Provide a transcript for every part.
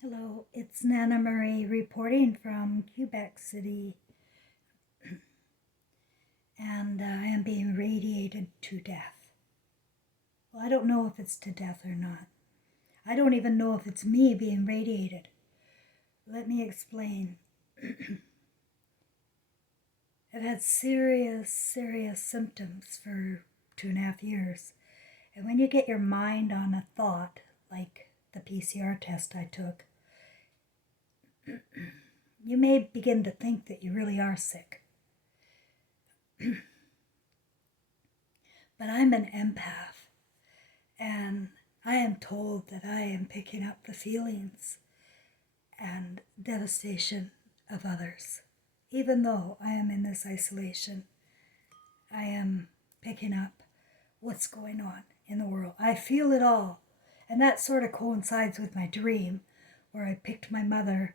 Hello, it's Nana Marie reporting from Quebec City, and I am being radiated to death. Well, I don't know if it's to death or not. I don't even know if it's me being radiated. Let me explain. I've had serious symptoms for 2.5 years. And when you get your mind on a thought, like the PCR test I took, you may begin to think that you really are sick. But I'm an empath, and I am told that I am picking up the feelings and devastation of others. Even though I am in this isolation, I am picking up what's going on in the world. I feel it all. And that sort of coincides with my dream, where I picked my mother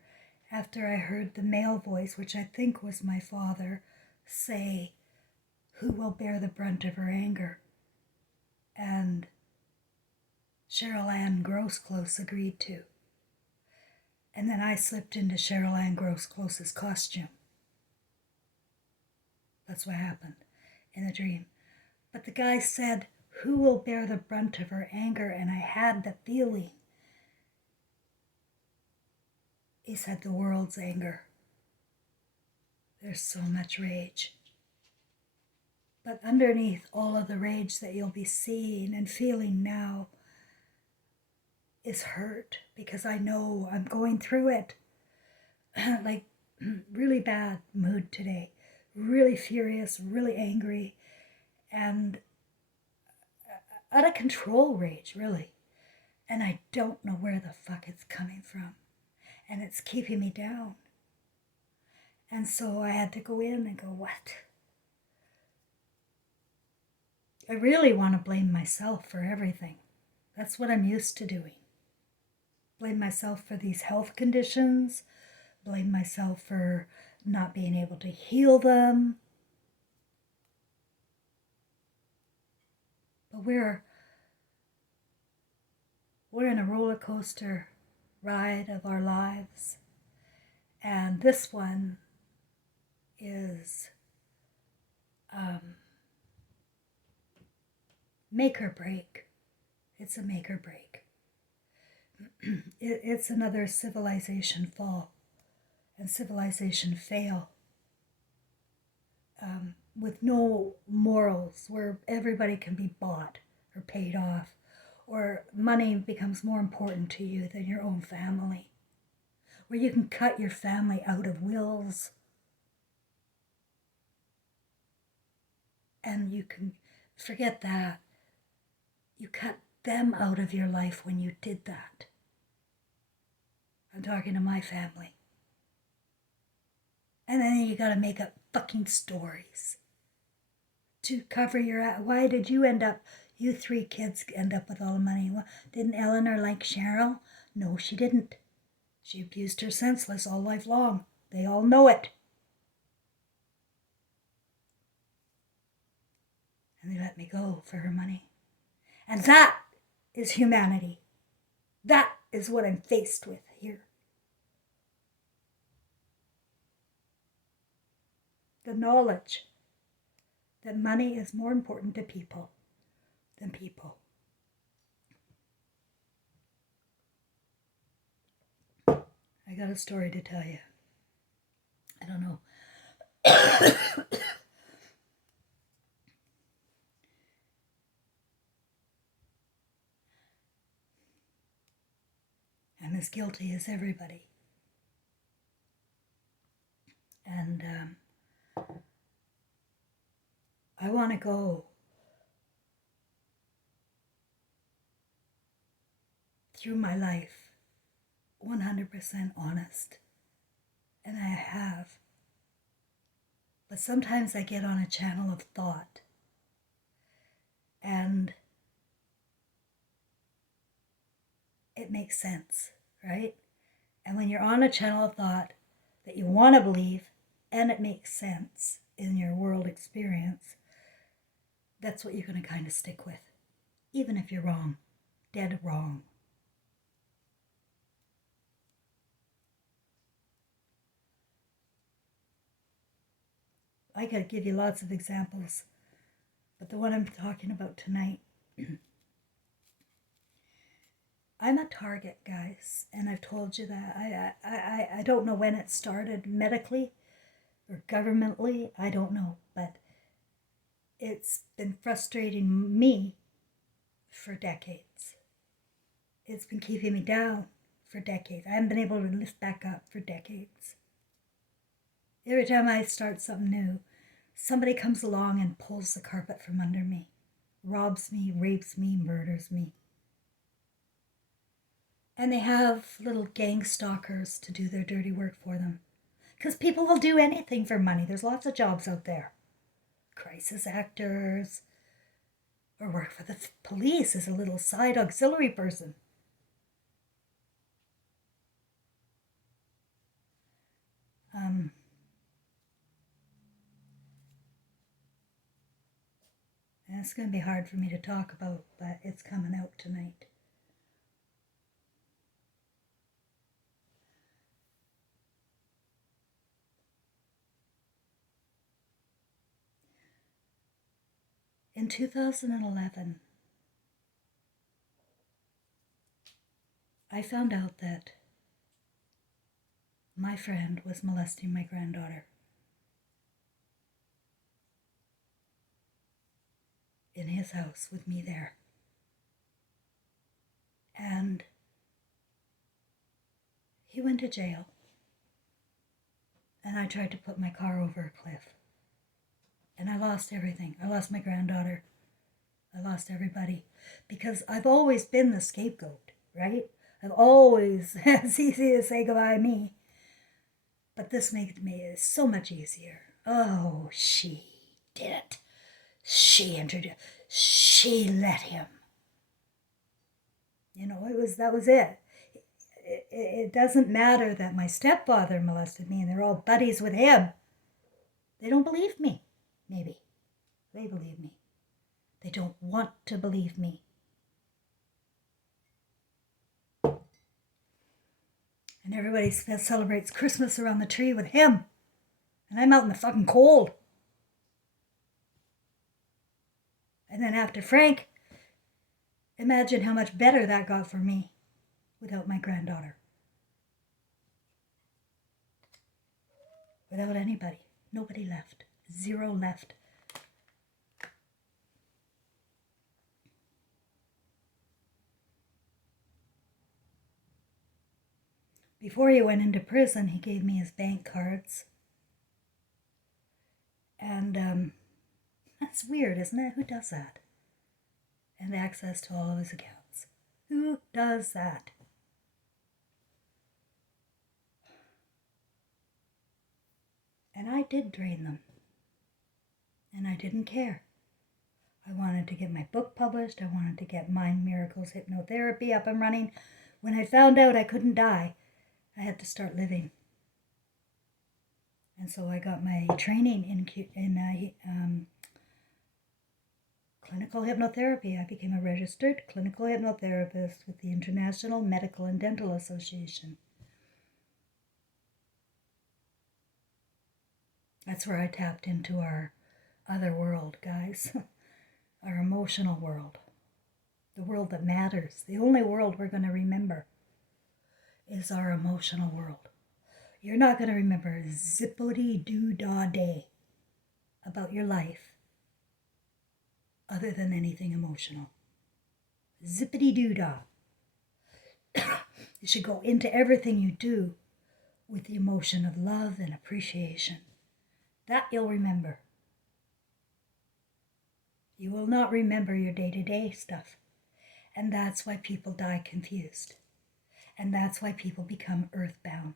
after I heard the male voice, which I think was my father, say, "Who will bear the brunt of her anger?" And Cheryl Ann Grossclose agreed to. And then I slipped into Cheryl Ann Grossclose's costume. That's what happened in the dream. But the guy said, "Who will bear the brunt of her anger?" And I had the feeling. He said, "The world's anger." There's so much rage. But underneath all of the rage that you'll be seeing and feeling now is hurt, because I know I'm going through it. Like, really bad mood today. Really furious, really angry, and out of control rage, really. And I don't know where the fuck it's coming from. And it's keeping me down. And so I had to go in and go, what? I really want to blame myself for everything. That's what I'm used to doing. Blame myself for these health conditions. Blame myself for not being able to heal them. But we're in a roller coaster ride of our lives. And this one is make or break. It's a make or break. It's another civilization fall and civilization fail, with no morals, where everybody can be bought or paid off, or money becomes more important to you than your own family, where you can cut your family out of wills, and you can forget that. You cut them out of your life when you did that. I'm talking to my family. And then you gotta make up fucking stories to cover your... Why did you end up... You 3 kids end up with all the money. Well, didn't Eleanor like Cheryl? No, she didn't. She abused her senseless all life long. They all know it. And they let me go for her money. And that is humanity. That is what I'm faced with here. The knowledge that money is more important to people than people. I got a story to tell you. I don't know. I'm as guilty as everybody. And I want to go through my life 100% honest. And I have. But sometimes I get on a channel of thought. And it makes sense, right? And when you're on a channel of thought that you want to believe, and it makes sense in your world experience, that's what you're going to kind of stick with, even if you're wrong, dead wrong. I could give you lots of examples, but the one I'm talking about tonight, I'm a target, guys, and I've told you that. I don't know when it started medically or governmentally, I don't know, but it's been frustrating me for decades. It's been keeping me down for decades. I haven't been able to lift back up for decades. Every time I start something new, somebody comes along and pulls the carpet from under me, robs me, rapes me, murders me. And they have little gang stalkers to do their dirty work for them. Because people will do anything for money. There's lots of jobs out there. Crisis actors, or work for the police as a little side auxiliary person. And it's going to be hard for me to talk about, but it's coming out tonight. In 2011, I found out that my friend was molesting my granddaughter in his house with me there. And he went to jail. And I tried to put my car over a cliff. And I lost everything. I lost my granddaughter. I lost everybody. Because I've always been the scapegoat, right? I've always, it's easy to say goodbye me. But this makes me so much easier. Oh, she did it. She introduced, she let him. You know, that was it. It doesn't matter that my stepfather molested me and they're all buddies with him. They don't believe me, maybe. They believe me. They don't want to believe me. And everybody celebrates Christmas around the tree with him. And I'm out in the fucking cold. And then after Frank, imagine how much better that got for me without my granddaughter. Without anybody. Nobody left. Zero left. Before he went into prison, he gave me his bank cards. And that's weird, isn't it? Who does that? And access to all of his accounts. Who does that? And I did drain them. And I didn't care. I wanted to get my book published. I wanted to get Mind Miracles Hypnotherapy up and running. When I found out I couldn't die, I had to start living. And so I got my training in clinical hypnotherapy. I became a registered clinical hypnotherapist with the International Medical and Dental Association. That's where I tapped into our other world, guys. Our emotional world. The world that matters. The only world we're going to remember is our emotional world. You're not going to remember zippity-doo-dah-day about your life other than anything emotional. Zippity-doo-dah. You should go into everything you do with the emotion of love and appreciation. That you'll remember. You will not remember your day-to-day stuff. And that's why people die confused. And that's why people become earthbound.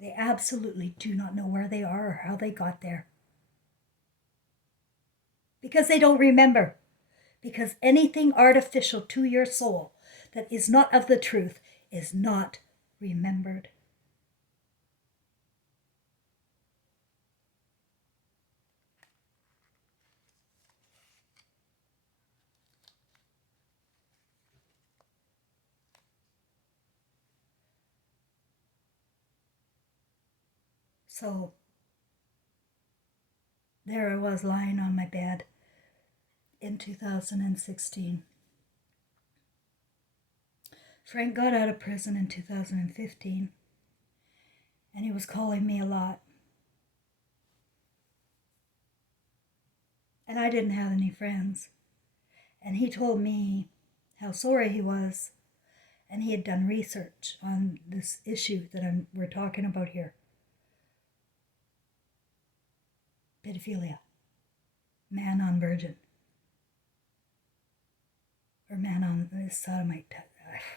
They absolutely do not know where they are or how they got there. Because they don't remember. Because anything artificial to your soul that is not of the truth is not remembered. So there I was lying on my bed in 2016. Frank got out of prison in 2015, and he was calling me a lot. And I didn't have any friends. And he told me how sorry he was, and he had done research on this issue that we're talking about here. Pedophilia. Man on virgin. Or man on sodomite.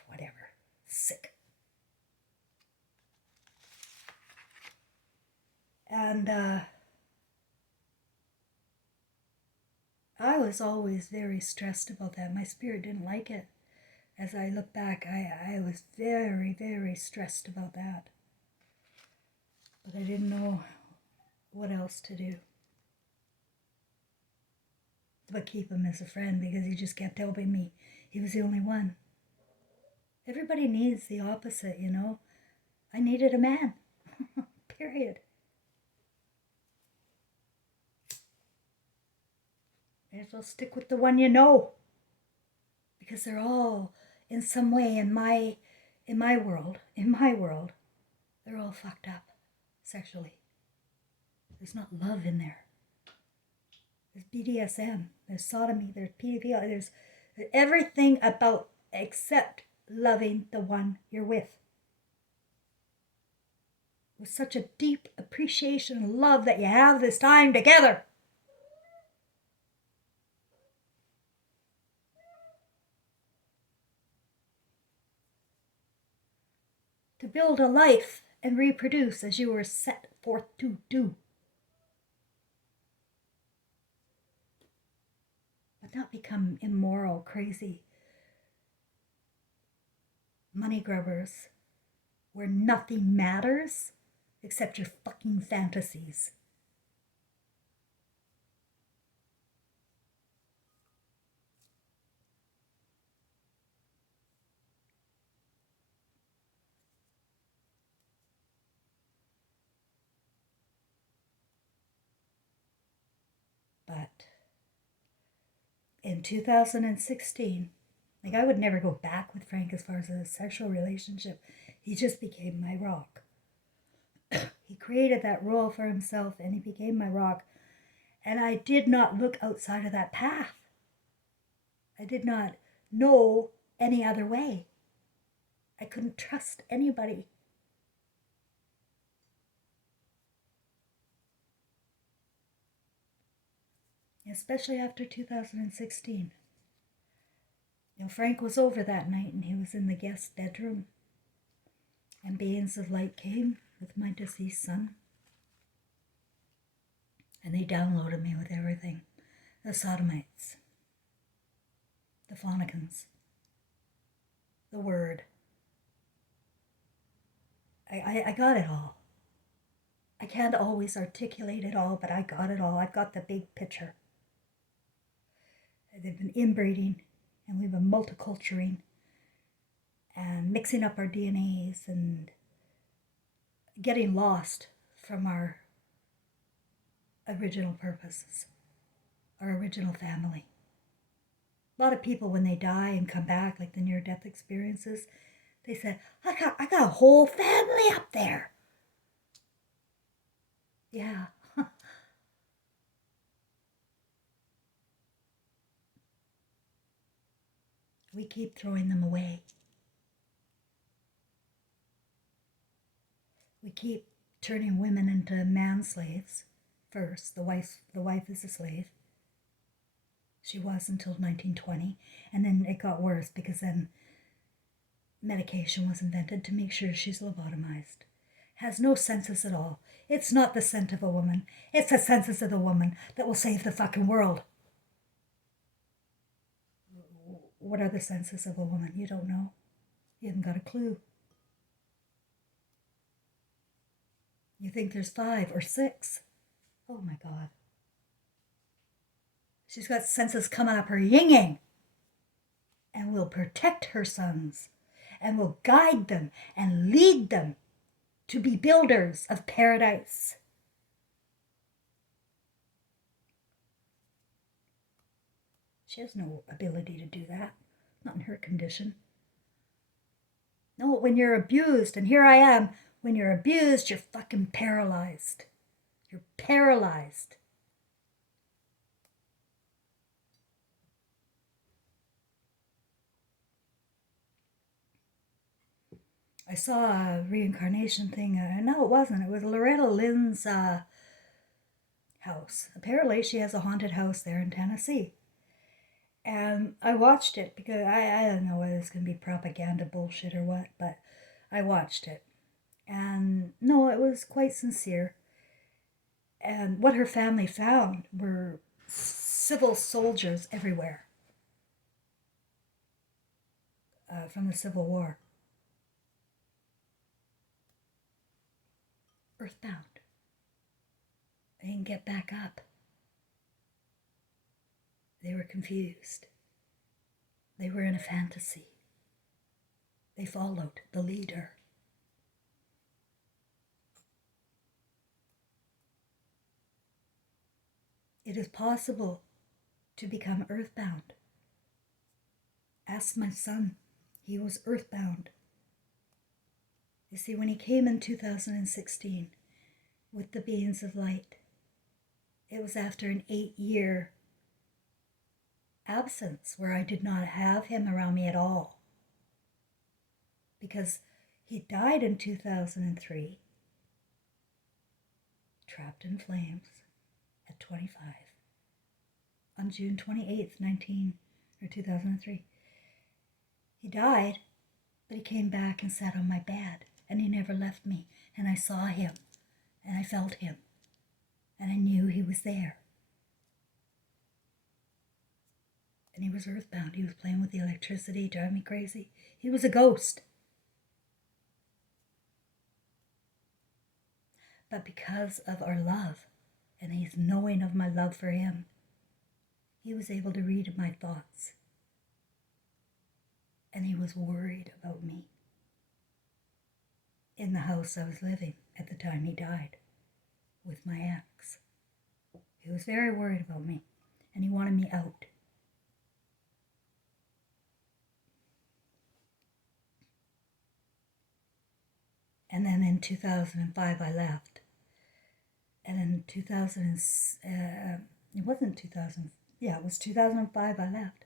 Whatever. Sick. And I was always very stressed about that. My spirit didn't like it. As I look back, I was very, very stressed about that. But I didn't know what else to do but keep him as a friend, because he just kept helping me. He was the only one. Everybody needs the opposite, you know. I needed a man. Period. May as well stick with the one you know. Because they're all, in some way, in my world, they're all fucked up sexually. There's not love in there. There's BDSM, there's sodomy, there's pedophilia, there's everything about except loving the one you're with. With such a deep appreciation and love that you have this time together. To build a life and reproduce as you were set forth to do. But not become immoral, crazy money grubbers where nothing matters except your fucking fantasies. But in 2016, like, I would never go back with Frank as far as a sexual relationship. He just became my rock. He created that role for himself, and he became my rock. And I did not look outside of that path. I did not know any other way. I couldn't trust anybody. Especially after 2016. You know, Frank was over that night, and he was in the guest bedroom. And beings of light came with my deceased son. And they downloaded me with everything. The sodomites. The Flanagan's. The word. I got it all. I can't always articulate it all, but I got it all. I've got the big picture. They've been inbreeding, and we've been multiculturing, and mixing up our DNAs, and getting lost from our original purposes, our original family. A lot of people, when they die and come back, like the near-death experiences, they said, I got a whole family up there. Yeah. We keep throwing them away. We keep turning women into man slaves first. The wife is a slave. She was until 1920. And then it got worse, because then medication was invented to make sure she's lobotomized. Has no senses at all. It's not the scent of a woman. It's the senses of the woman that will save the fucking world. What are the senses of a woman? You don't know. You haven't got a clue. You think there's 5 or 6. Oh my God. She's got senses coming up her yin-yang, and will protect her sons, and will guide them and lead them to be builders of paradise. She has no ability to do that, not in her condition. No, when you're abused, and here I am, when you're abused, you're fucking paralyzed. You're paralyzed. I saw a reincarnation thing. No, it wasn't. It was Loretta Lynn's house. Apparently, she has a haunted house there in Tennessee. And I watched it because I don't know whether it's going to be propaganda bullshit or what, but I watched it. And no, it was quite sincere. And what her family found were civil soldiers everywhere from the Civil War. Earthbound. They didn't get back up. They were confused. They were in a fantasy. They followed the leader. It is possible to become earthbound. Ask my son. He was earthbound. You see, when he came in 2016 with the beings of light, it was after an 8-year absence where I did not have him around me at all. Because he died in 2003, trapped in flames at 25, on June 28th, 2003. He died, but he came back and sat on my bed, and he never left me, and I saw him, and I felt him, and I knew he was there. And he was earthbound. He was playing with the electricity, driving me crazy. He was a ghost. But because of our love, and his knowing of my love for him, he was able to read my thoughts. And he was worried about me in the house I was living at the time he died with my ex. He was very worried about me, and he wanted me out. And then in 2005 I left. And in 2005 I left.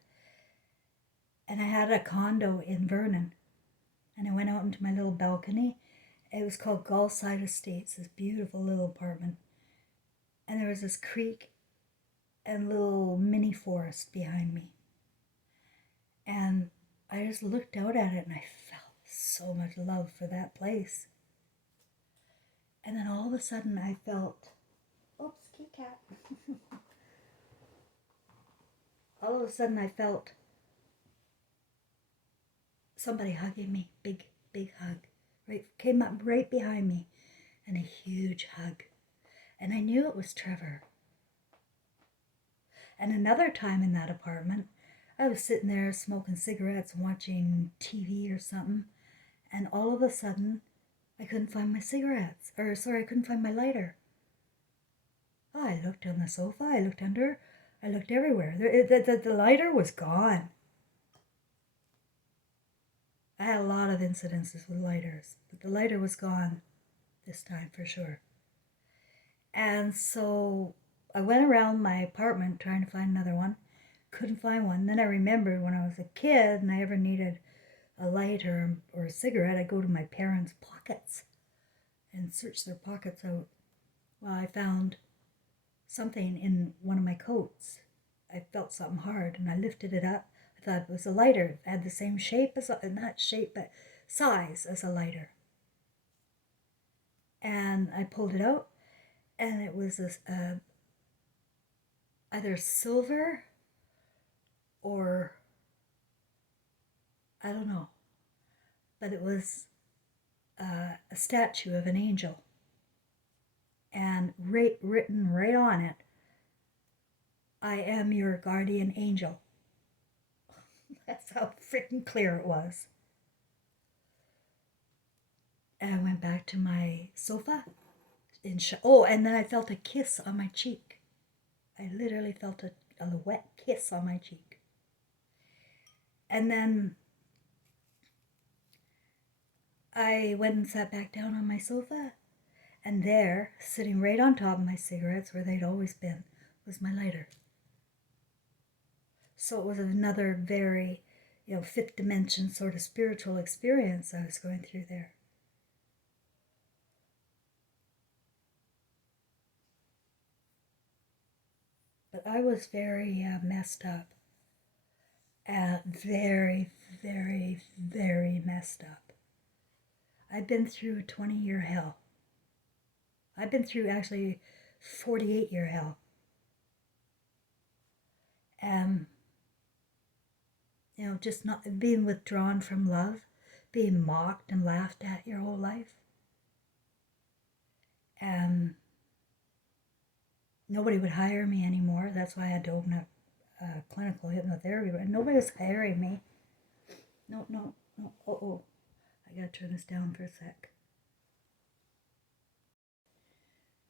And I had a condo in Vernon. And I went out into my little balcony. It was called Gulfside Estates, this beautiful little apartment. And there was this creek and little mini forest behind me. And I just looked out at it and I felt so much love for that place. And then all of a sudden I felt, oops, kitty cat. All of a sudden I felt somebody hugging me, big hug. Came up right behind me, and a huge hug. And I knew it was Trevor. And another time in that apartment, I was sitting there smoking cigarettes and watching TV or something, and all of a sudden, I couldn't find my cigarettes. I couldn't find my lighter. Oh, I looked on the sofa, I looked under, I looked everywhere. The lighter was gone. I had a lot of incidences with lighters, but the lighter was gone this time for sure. And so I went around my apartment trying to find another one. Couldn't find one. Then I remembered when I was a kid and I ever needed a lighter or a cigarette, I'd go to my parents' pockets and search their pockets out. Well, I found something in one of my coats. I felt something hard and I lifted it up. I thought it was a lighter. It had the same shape as not shape, but size as a lighter. And I pulled it out, and it was either silver or I don't know, but it was a statue of an angel, and written right on it, "I am your guardian angel." That's how freaking clear it was. And I went back to my sofa. And then I felt a kiss on my cheek. I literally felt a wet kiss on my cheek. And then I went and sat back down on my sofa. And there, sitting right on top of my cigarettes, where they'd always been, was my lighter. So it was another very, fifth dimension sort of spiritual experience I was going through there. But I was very messed up. Very, very, very messed up. I've been through a 20-year hell. I've been through actually 48-year hell. Just not being withdrawn from love, being mocked and laughed at your whole life. Nobody would hire me anymore. That's why I had to open up clinical hypnotherapy. But nobody was hiring me. No. Oh. I gotta turn this down for a sec.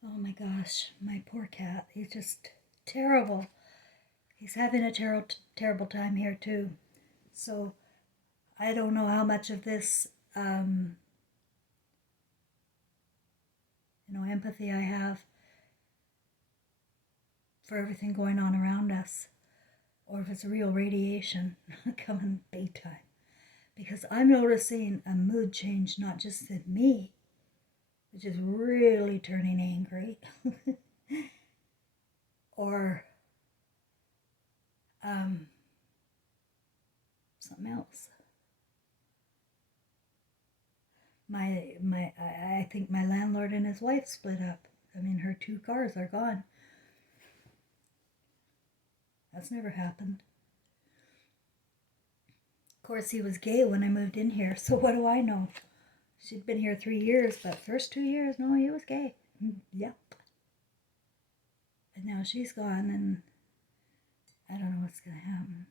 Oh my gosh, my poor cat. He's just terrible. He's having a terrible time here too. So I don't know how much of this, empathy I have for everything going on around us, or if it's real radiation coming big time. Because I'm noticing a mood change, not just in me, which is really turning angry, or something else. I think my landlord and his wife split up. I mean, her 2 cars are gone. That's never happened. Of course, he was gay when I moved in here, so what do I know? She'd been here 3 years, but first 2 years, no, he was gay. Yep. And now she's gone, and I don't know what's going to happen.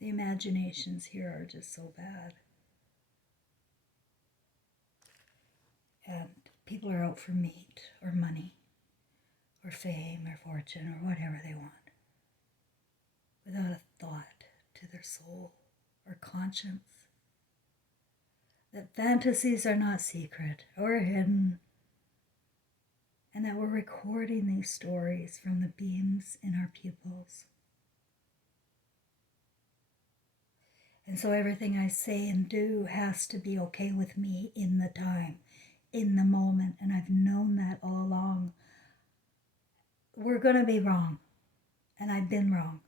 The imaginations here are just so bad. And people are out for meat or money or fame or fortune or whatever they want, without a thought to their soul or conscience. That fantasies are not secret or hidden, and that we're recording these stories from the beams in our pupils. And so everything I say and do has to be okay with me in the time, in the moment, and I've known that all along. We're going to be wrong, and I've been wrong.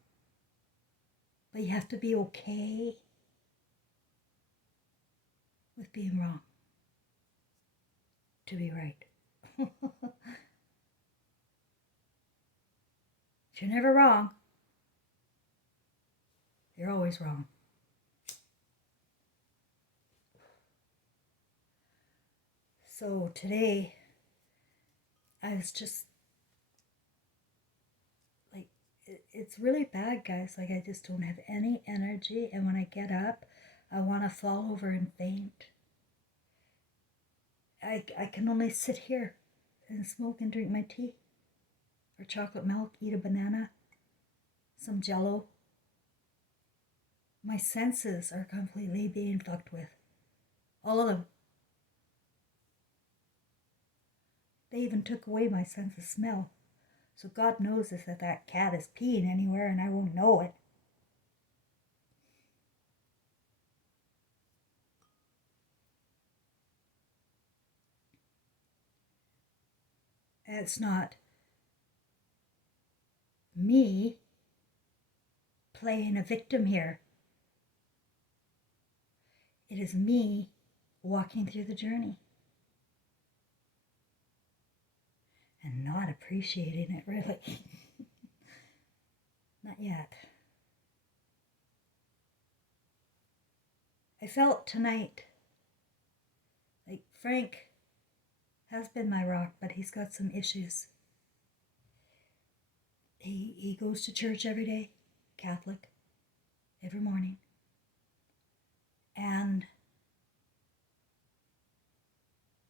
But you have to be okay with being wrong to be right. You're never wrong. You're always wrong. So today, I was just like, it's really bad, guys. Like, I just don't have any energy. And when I get up, I want to fall over and faint. I can only sit here and smoke and drink my tea or chocolate milk, eat a banana, some Jello. My senses are completely being fucked with. All of them. They even took away my sense of smell. So God knows if that cat is peeing anywhere and I won't know it. And it's not me playing a victim here. It is me walking through the journey and not appreciating it, really. Not yet. I felt tonight like Frank has been my rock, but he's got some issues. He goes to church every day, Catholic, every morning. And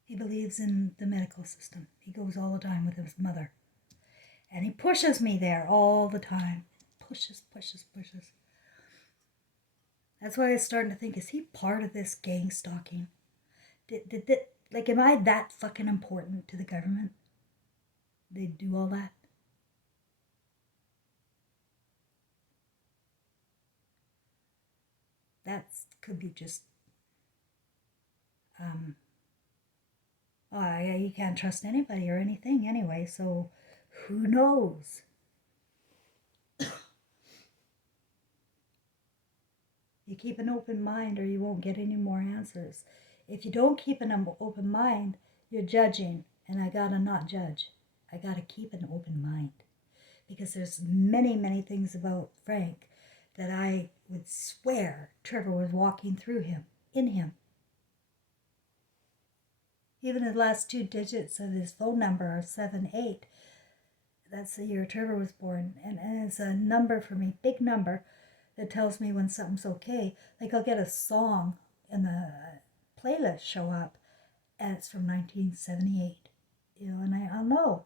he believes in the medical system. He goes all the time with his mother. And he pushes me there all the time. Pushes. That's why I was starting to think, is he part of this gang stalking? Like, am I that fucking important to the government? They do all that? That could be just, you can't trust anybody or anything anyway, so who knows? You keep an open mind or you won't get any more answers. If you don't keep an open mind, you're judging, and I gotta not judge. I gotta keep an open mind. Because there's many things about Frank that I would swear Trevor was walking through him, in him. Even the last 2 digits of his phone number are 78. That's the year Trevor was born. And it's a number for me, big number, that tells me when something's okay. Like, I'll get a song in the playlist show up, and it's from 1978. And I'll know.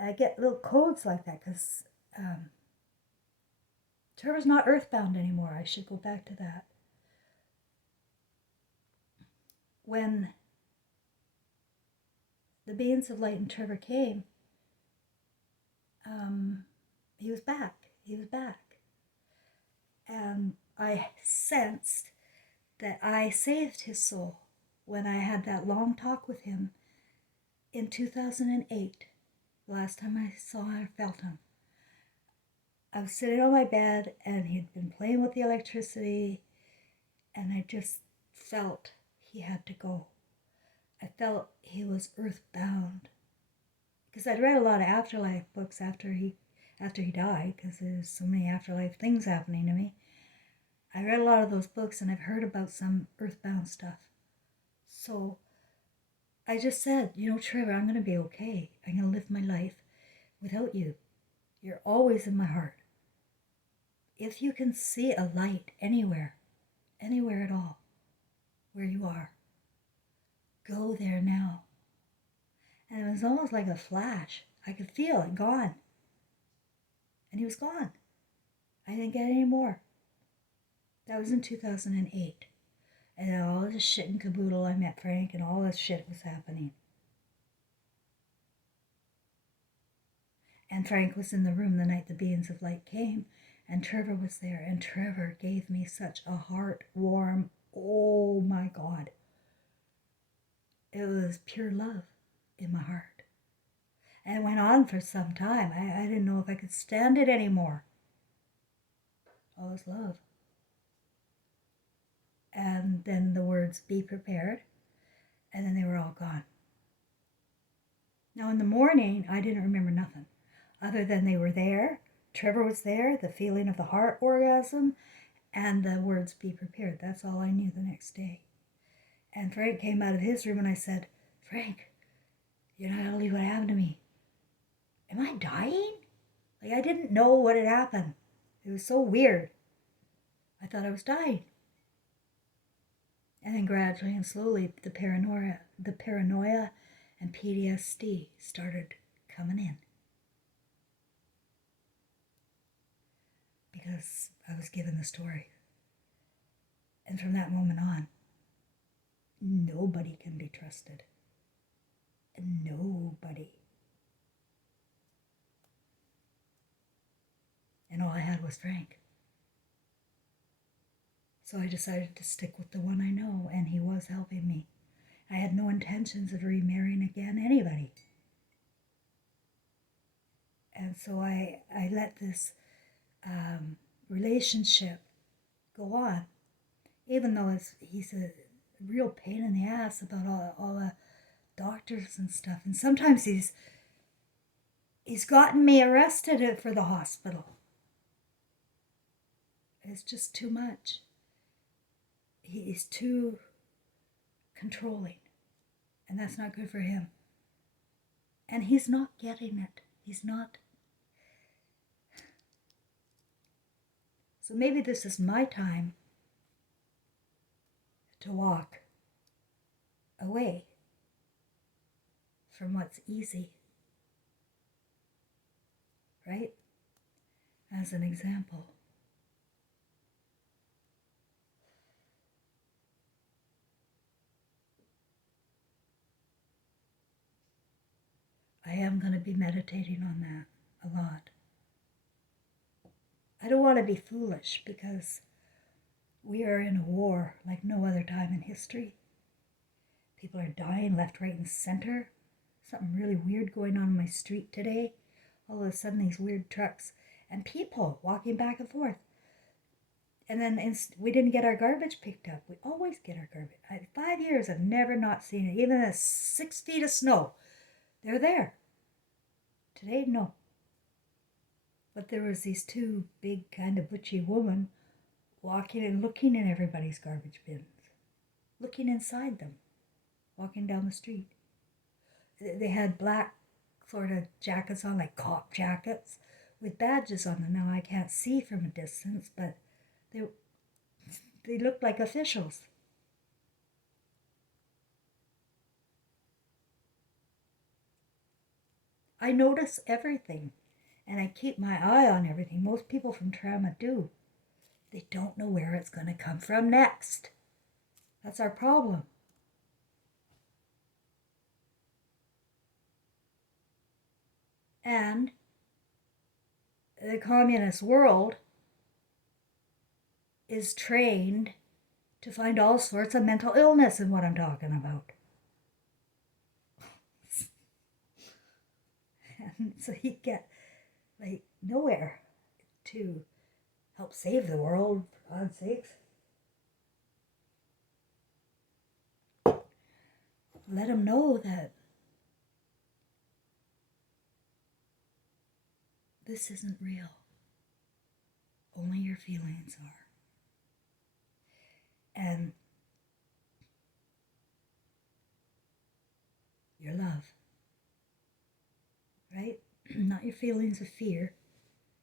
I get little codes like that because Trevor's not earthbound anymore. I should go back to that. When the beings of light and Trevor came, he was back. And I sensed that I saved his soul when I had that long talk with him in 2008, the last time I saw or felt him. I was sitting on my bed and he'd been playing with the electricity, and I just felt he had to go. I felt he was earthbound. Because I'd read a lot of afterlife books after he died, because there's so many afterlife things happening to me. I read a lot of those books, and I've heard about some earthbound stuff. So I just said, Trevor, I'm going to be okay. I'm going to live my life without you. You're always in my heart. If you can see a light anywhere at all, where you are, go there now. And it was almost like a flash. I could feel it gone. And he was gone. I didn't get any more. That was in 2008. And all this shit and caboodle, I met Frank, and all this shit was happening. And Frank was in the room the night the beings of light came, and Trevor was there, and Trevor gave me such a heart warm, oh my God. It was pure love in my heart. And it went on for some time. I didn't know if I could stand it anymore. All this love. And then the words, be prepared, and then they were all gone. Now in the morning, I didn't remember nothing, other than they were there. Trevor was there, the feeling of the heart orgasm, and the words, be prepared. That's all I knew the next day. And Frank came out of his room, and I said, Frank, you're not going to believe what happened to me. Am I dying? Like, I didn't know what had happened. It was so weird. I thought I was dying. And then gradually and slowly, the paranoia and PTSD started coming in. Because I was given the story. And from that moment on, nobody can be trusted. Nobody. And all I had was Frank. So I decided to stick with the one I know, and he was helping me. I had no intentions of remarrying again anybody. And so I let this relationship go on, even though he's a real pain in the ass about all the doctors and stuff. And sometimes he's gotten me arrested for the hospital. It's just too much. He's too controlling, and that's not good for him. And he's not getting it. He's not. So maybe this is my time to walk away from what's easy, right? As an example. I am going to be meditating on that a lot. I don't want to be foolish because we are in a war like no other time in history. People are dying left, right, and center. Something really weird going on my street today. All of a sudden, these weird trucks and people walking back and forth. And then we didn't get our garbage picked up. We always get our garbage. 5 years, I've never not seen it. Even at 6 feet of snow, they're there. Today, no. But there was these two big kind of butchy women walking and looking in everybody's garbage bins. Looking inside them. Walking down the street. They had black sort of jackets on, like cop jackets, with badges on them. Now I can't see from a distance, but they looked like officials. I notice everything, and I keep my eye on everything. Most people from trauma do. They don't know where it's going to come from next. That's our problem. And the communist world is trained to find all sorts of mental illness in what I'm talking about. And so you get like nowhere to help save the world, for God's sakes. Let them know that this isn't real. Only your feelings are. And your love, right? Not your feelings of fear.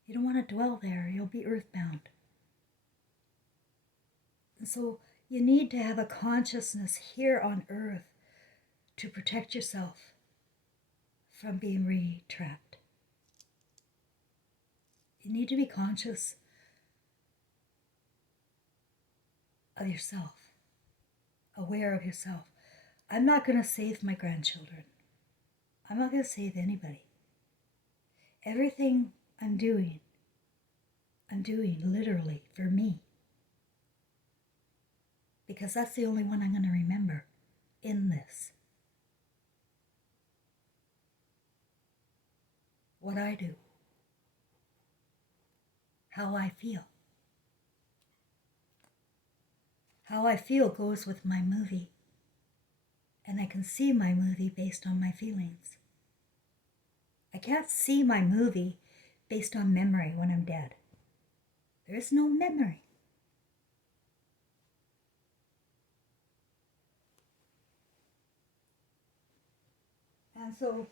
You don't want to dwell there. You'll be earthbound. And so you need to have a consciousness here on earth to protect yourself from being re-trapped. You need to be conscious of yourself, aware of yourself. I'm not going to save my grandchildren. I'm not going to save anybody. Everything I'm doing literally for me. Because that's the only one I'm going to remember in this. What I do. How I feel. How I feel goes with my movie. And I can see my movie based on my feelings. I can't see my movie based on memory when I'm dead. There is no memory. And so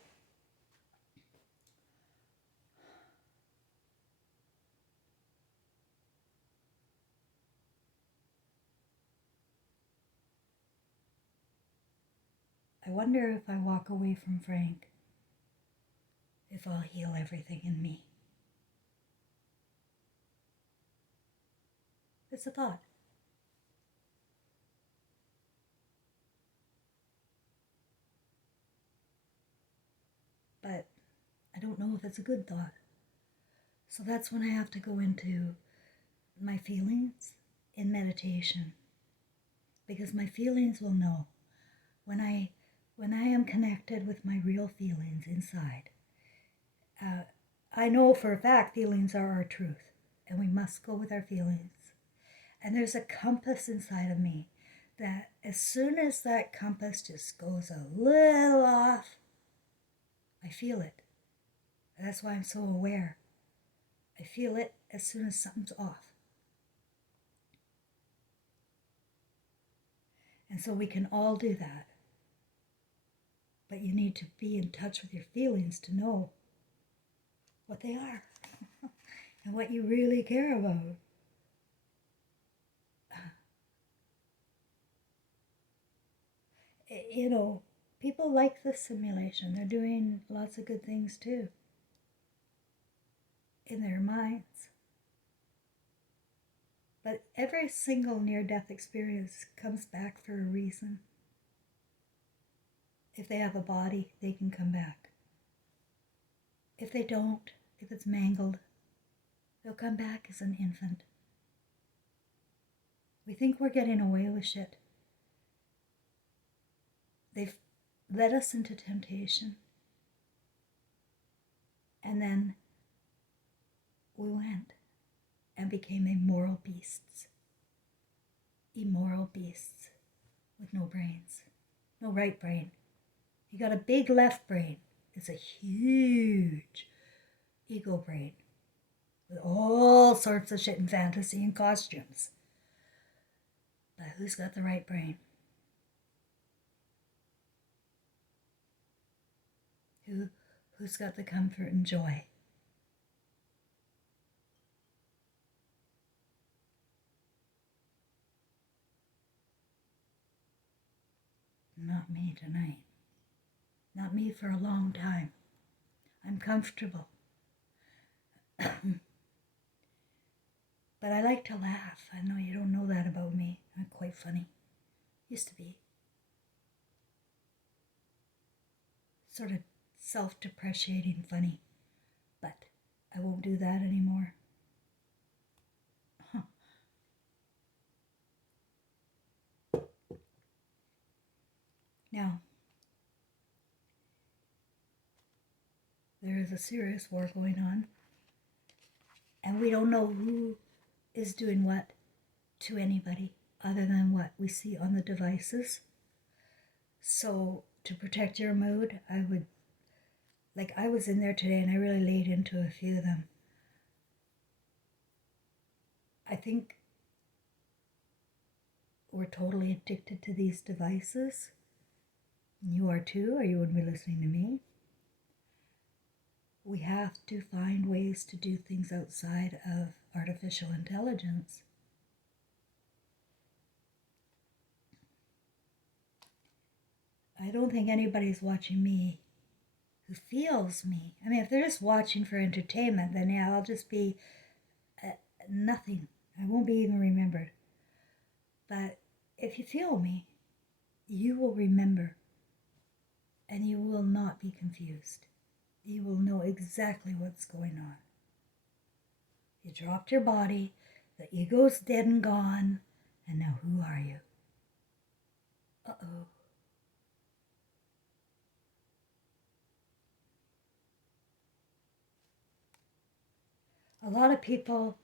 I wonder if I walk away from Frank, if I'll heal everything in me. It's a thought. But I don't know if it's a good thought. So that's when I have to go into my feelings in meditation. Because my feelings will know when I am connected with my real feelings inside. I know for a fact feelings are our truth, and we must go with our feelings. And there's a compass inside of me that as soon as that compass just goes a little off, I feel it. That's why I'm so aware. I feel it as soon as something's off. And so we can all do that. But you need to be in touch with your feelings to know what they are and what you really care about. You know, people like this simulation. They're doing lots of good things too in their minds. But every single near-death experience comes back for a reason. If they have a body, they can come back. If they don't, if it's mangled, they'll come back as an infant. We think we're getting away with shit. They've led us into temptation. And then we went and became immoral beasts. Immoral beasts with no brains, no right brain. You got a big left brain. It's a huge ego brain with all sorts of shit and fantasy and costumes. But who's got the right brain? Who's got the comfort and joy? Not me tonight. Not me for a long time. I'm comfortable. But I like to laugh. I know you don't know that about me. I'm quite funny. Used to be. Sort of self-depreciating funny. But I won't do that anymore. Now, there is a serious war going on, and we don't know who is doing what to anybody other than what we see on the devices. So to protect your mood, I was in there today and I really laid into a few of them. I think we're totally addicted to these devices. You are too, or you wouldn't be listening to me. We have to find ways to do things outside of artificial intelligence. I don't think anybody's watching me who feels me. I mean, if they're just watching for entertainment, then yeah, I'll just be nothing. I won't be even remembered. But if you feel me, you will remember, and you will not be confused. You will know exactly what's going on. You dropped your body, the ego's dead and gone, and now who are you? Uh-oh. A lot of people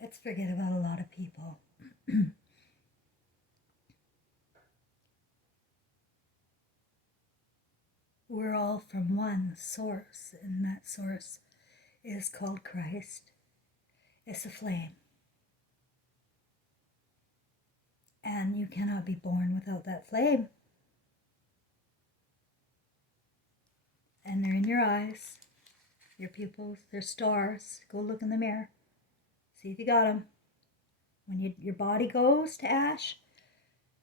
let's forget about a lot of people. We're all from one source, and that source is called Christ. It's a flame. And you cannot be born without that flame. And they're in your eyes, your pupils, they're stars. Go look in the mirror. See if you got them. When your body goes to ash,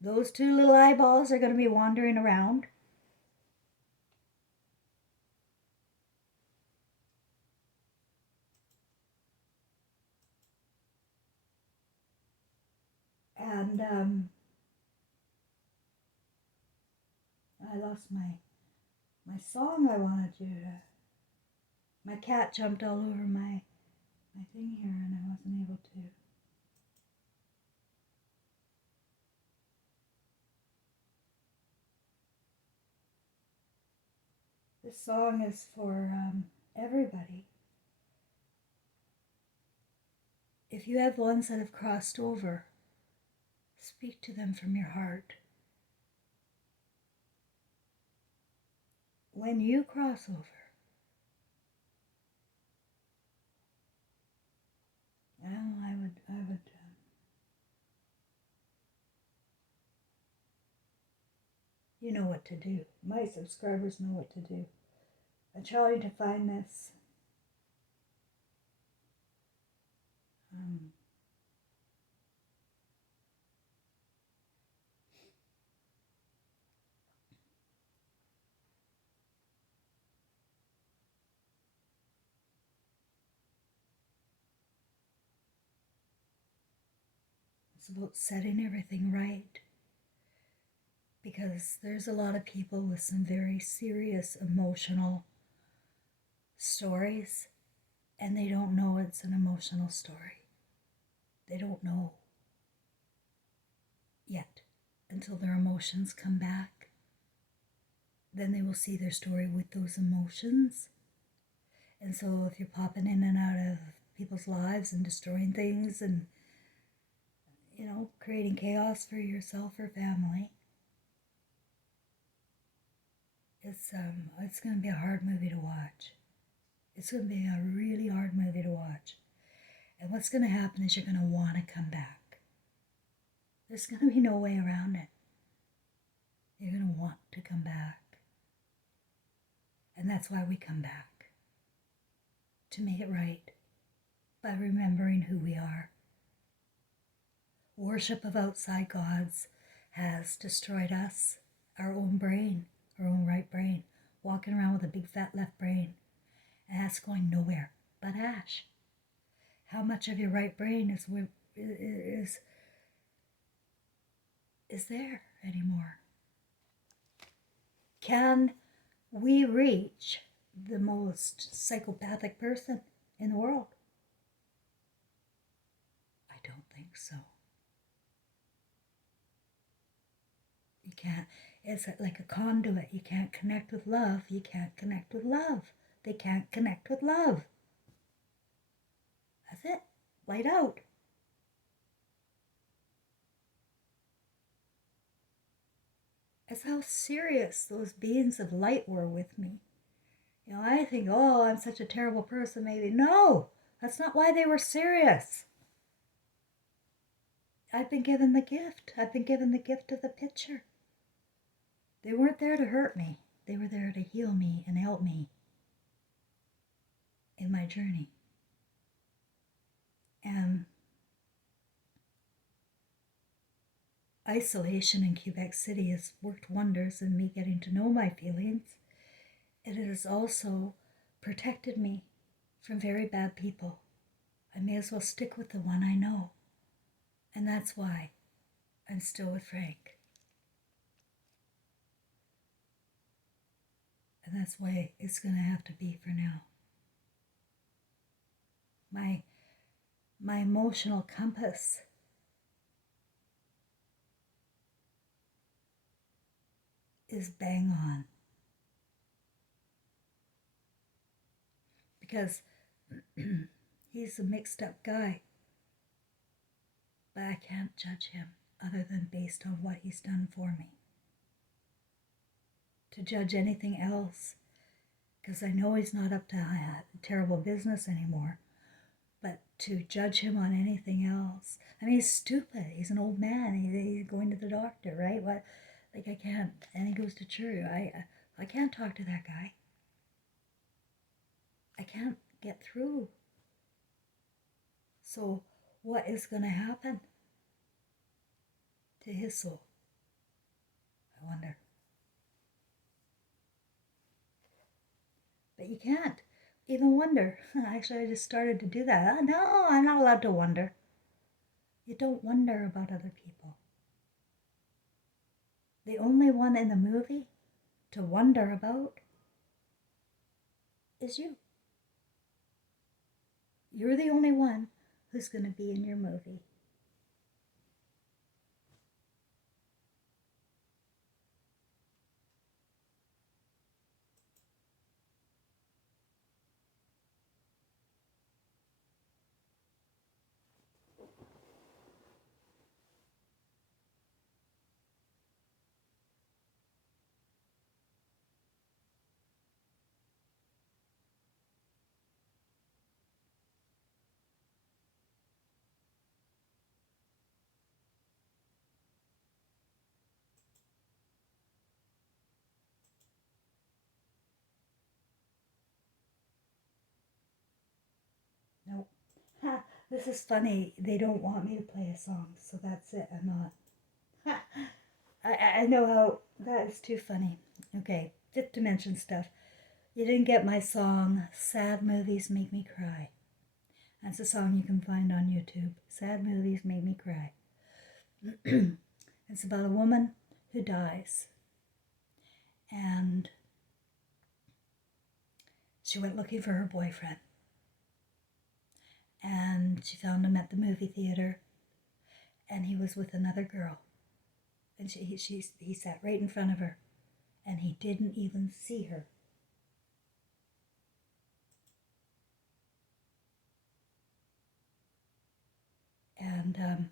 those two little eyeballs are going to be wandering around. And I lost my song I wanted you to. My cat jumped all over my thing here and I wasn't able to. This song is for everybody. If you have ones that have crossed over, speak to them from your heart. When you cross over, I would You know what to do. My subscribers know what to do. I'm trying to find this. It's about setting everything right. Because there's a lot of people with some very serious emotional stories, and they don't know it's an emotional story. They don't know yet until their emotions come back. Then they will see their story with those emotions. And so if you're popping in and out of people's lives and destroying things and, creating chaos for yourself or family, it's going to be a hard movie to watch. It's going to be a really hard movie to watch. And what's going to happen is you're going to want to come back. There's going to be no way around it. You're going to want to come back. And that's why we come back. To make it right. By remembering who we are. Worship of outside gods has destroyed us, our own brain, our own right brain, walking around with a big fat left brain, and that's going nowhere but ash. How much of your right brain is there anymore? Can we reach the most psychopathic person in the world? I don't think so. You can't. It's like a conduit. You can't connect with love. You can't connect with love. They can't connect with love. That's it. Light out. That's how serious those beings of light were with me. I think, oh, I'm such a terrible person, maybe. No, that's not why they were serious. I've been given the gift. I've been given the gift of the picture. They weren't there to hurt me. They were there to heal me and help me in my journey. And isolation in Quebec City has worked wonders in me getting to know my feelings. It has also protected me from very bad people. I may as well stick with the one I know. And that's why I'm still with Frank. And that's why it's going to have to be for now. My emotional compass is bang on. Because he's a mixed up guy. But I can't judge him other than based on what he's done for me. To judge anything else, because I know he's not up to terrible business anymore, but to judge him on anything else, I mean, he's stupid. He's an old man. He's going to the doctor, right? What? Like, I can't. And he goes to church. I can't talk to that guy. I can't get through. So what is going to happen to his soul? I wonder. But you can't even wonder. Actually, I just started to do that. No, I'm not allowed to wonder. You don't wonder about other people. The only one in the movie to wonder about is you. You're the only one who's going to be in your movie. This is funny. They don't want me to play a song, so that's it. I'm not. I know how that is too funny. Okay, fifth dimension stuff. You didn't get my song, Sad Movies Make Me Cry. That's a song you can find on YouTube. Sad Movies Make Me Cry. It's about a woman who dies. And she went looking for her boyfriend. And she found him at the movie theater. And he was with another girl. And he sat right in front of her. And he didn't even see her. And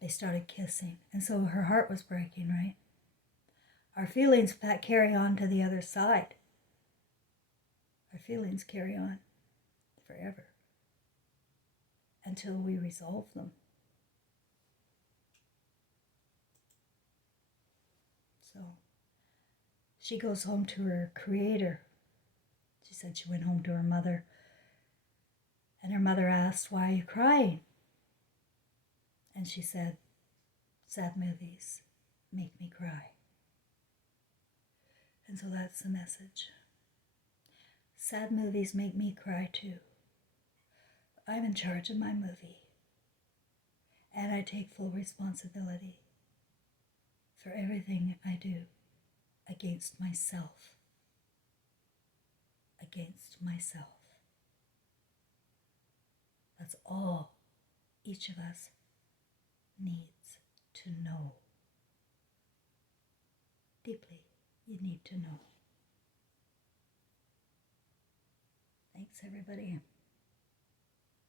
they started kissing. And so her heart was breaking, right? Our feelings carry on to the other side. Our feelings carry on forever until we resolve them. So she goes home to her creator. She said she went home to her mother. And her mother asked, "Why are you crying?" And she said, "Sad movies make me cry." And so that's the message. Sad movies make me cry too. I'm in charge of my movie. And I take full responsibility for everything I do against myself. Against myself. That's all each of us needs to know. Deeply, you need to know. Thanks, everybody.